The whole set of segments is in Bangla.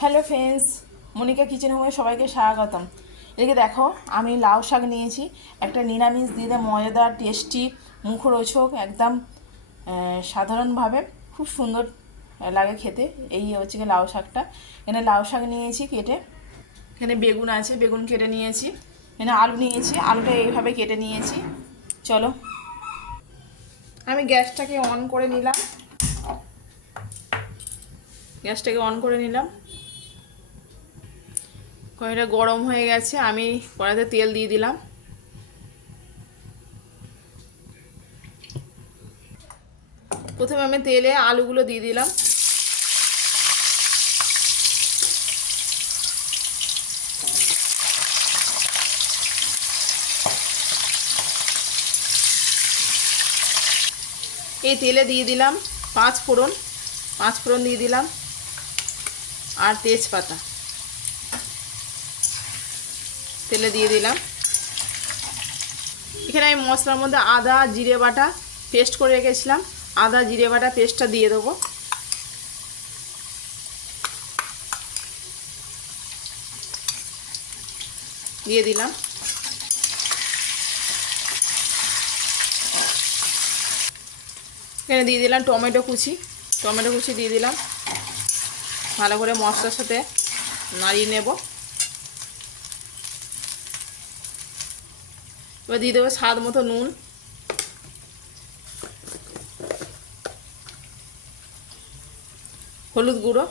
হ্যালো ফ্রেন্ডস, মনিকা কিচেন হোমে সবাইকে স্বাগতম। এদিকে দেখো, আমি লাউ শাক নিয়েছি। একটা নিরামিষ দিয়ে মজাদার টেস্টি মুখরোচক একদম সাধারণভাবে খুব সুন্দর লাগে খেতে। এই হচ্ছে কি লাউ শাকটা। এখানে লাউ শাক নিয়েছি কেটে, এখানে বেগুন আছে, বেগুন কেটে নিয়েছি, এখানে আলু নিয়েছি, আলুটা এইভাবে কেটে নিয়েছি। চলো, আমি গ্যাসটাকে অন করে নিলাম। কড়াইটা গরম হয়ে গেছে, আমি কড়াইতে তেল দিয়ে দিলাম। প্রথমে আমি তেলে আলুগুলো দিয়ে দিলাম। এই তেলে দিয়ে দিলাম পাঁচ ফোড়ন দিয়ে দিলাম আর তেজপাতা তেলে দিয়ে দিলাম। এখানে আমি মশলার মধ্যে আদা জিরে বাটা পেস্ট করে রেখেছিলাম, আদা জিরে বাটা পেস্টটা দিয়ে দেবো। দিয়ে দিলাম। এখানে দিয়ে দিলাম টমেটো কুচি দিয়ে দিলাম। ভালো করে মশলার সাথে নাড়িয়ে নেব। এবার দিয়ে দেবো স্বাদ মতো নুন, হলুদ গুঁড়ো,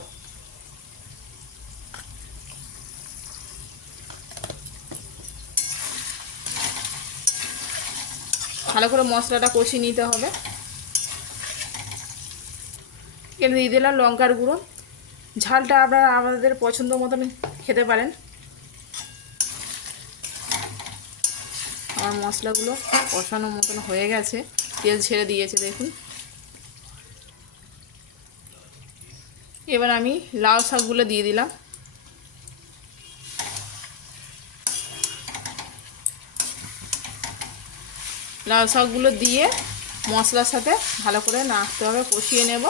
ভালো করে মশলাটা কষিয়ে নিতে হবে। এখানে দিয়ে দিলাম লঙ্কার গুঁড়ো। ঝালটা আপনারা আপনাদের পছন্দ মতন খেতে পারেন। আমার মশলাগুলো কষানোর মতন হয়ে গেছে, তেল ছেড়ে দিয়েছে দেখুন। এবার আমি লাউ শাকগুলো দিয়ে দিলাম। লাউ শাকগুলো দিয়ে মশলার সাথে ভালো করে নাড়তে হবে, কষিয়ে নেব।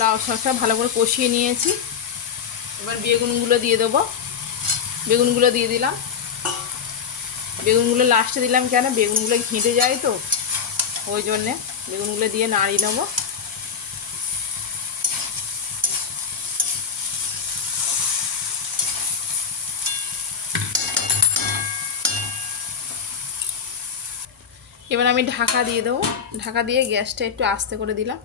লাউ শাকটা ভালো করে কষিয়ে নিয়েছি। এবার বেগুনগুলো দিয়ে দেবো। বেগুনগুলো দিয়ে দিলাম। বেগুনগুলো লাস্টে দিলাম কেন, বেগুনগুলো ঘেঁটে যায় তো, ওই জন্যে বেগুনগুলো দিয়ে নাড়িয়ে নেবো। এবার আমি ঢাকা দিয়ে দেবো। ঢাকা দিয়ে গ্যাসটা একটু আস্তে করে দিলাম।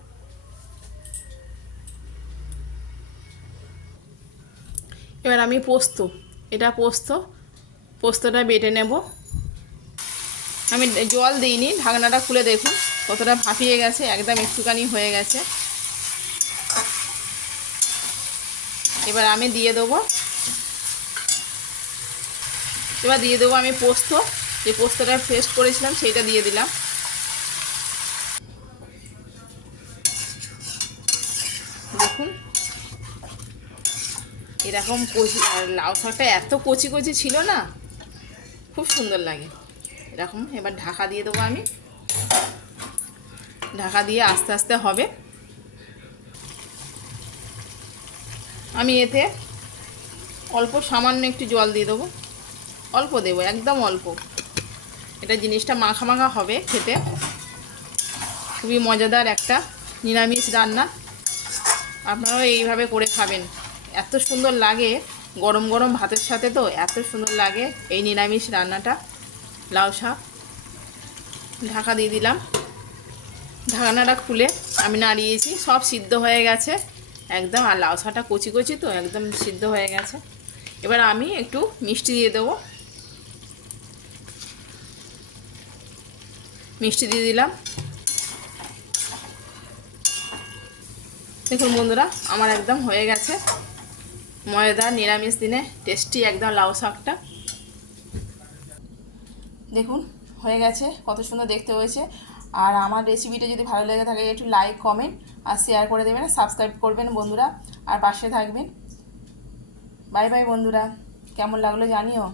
এবার আমি পোস্তটা বেটে নেব। আমি জল দিইনি, ঢাকনাটা খুলে দেখুন কতটা ভাপিয়ে গেছে, একদম একটুখানি হয়ে গেছে। এবার আমি দিয়ে দেবো আমি পোস্ত, যে পোস্তটা পেস্ট করেছিলাম সেইটা দিয়ে দিলাম। দেখুন এরকম কচি, আর লাউ শাকটা এত কচি কচি ছিল না, খুব সুন্দর লাগে এরকম। এবার ঢাকা দিয়ে দেবো আমি। ঢাকা দিয়ে আস্তে আস্তে হবে। আমি এতে অল্প সামান্য একটু জল দিয়ে দেবো, অল্প দেবো, একদম অল্প। এটা জিনিসটা মাখা মাখা হবে খেতে, খুবই মজাদার একটা নিরামিষ রান্না। আপনারাও এইভাবে করে খাবেন, এত সুন্দর লাগে গরম গরম ভাতের সাথে, তো এত সুন্দর লাগে এই নিরামিষ রান্নাটা লাউ শাক। ঢাকা দিয়ে দিলাম। ঢাকনাটা খুলে আমি নাড়িয়েছি, সব সিদ্ধ হয়ে গেছে একদম। আর লাউ শাকটা কচি কচি তো একদম সিদ্ধ হয়ে গেছে। এবার আমি একটু মিষ্টি দিয়ে দেবো। মিষ্টি দিয়ে দিলাম। দেখুন বন্ধুরা, আমার একদম হয়ে গেছে মজাদার নিরামিষ দিনে টেস্টি একদম লাউ শাকটা। দেখুন হয়ে গেছে, কত সুন্দর দেখতে হয়েছে। আর আমার রেসিপিটা যদি ভালো লেগে থাকে একটু লাইক কমেন্ট আর শেয়ার করে দেবেন, সাবস্ক্রাইব করবেন বন্ধুরা, আর পাশে থাকবেন। বাই বাই বন্ধুরা, কেমন লাগলো জানিও।